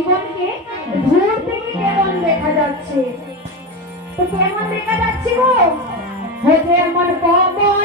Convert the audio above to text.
কবিগণকে দূর থেকে কেমন দেখা যাচ্ছে? তো কেমন দেখা যাচ্ছে গো? হতে আমার পবন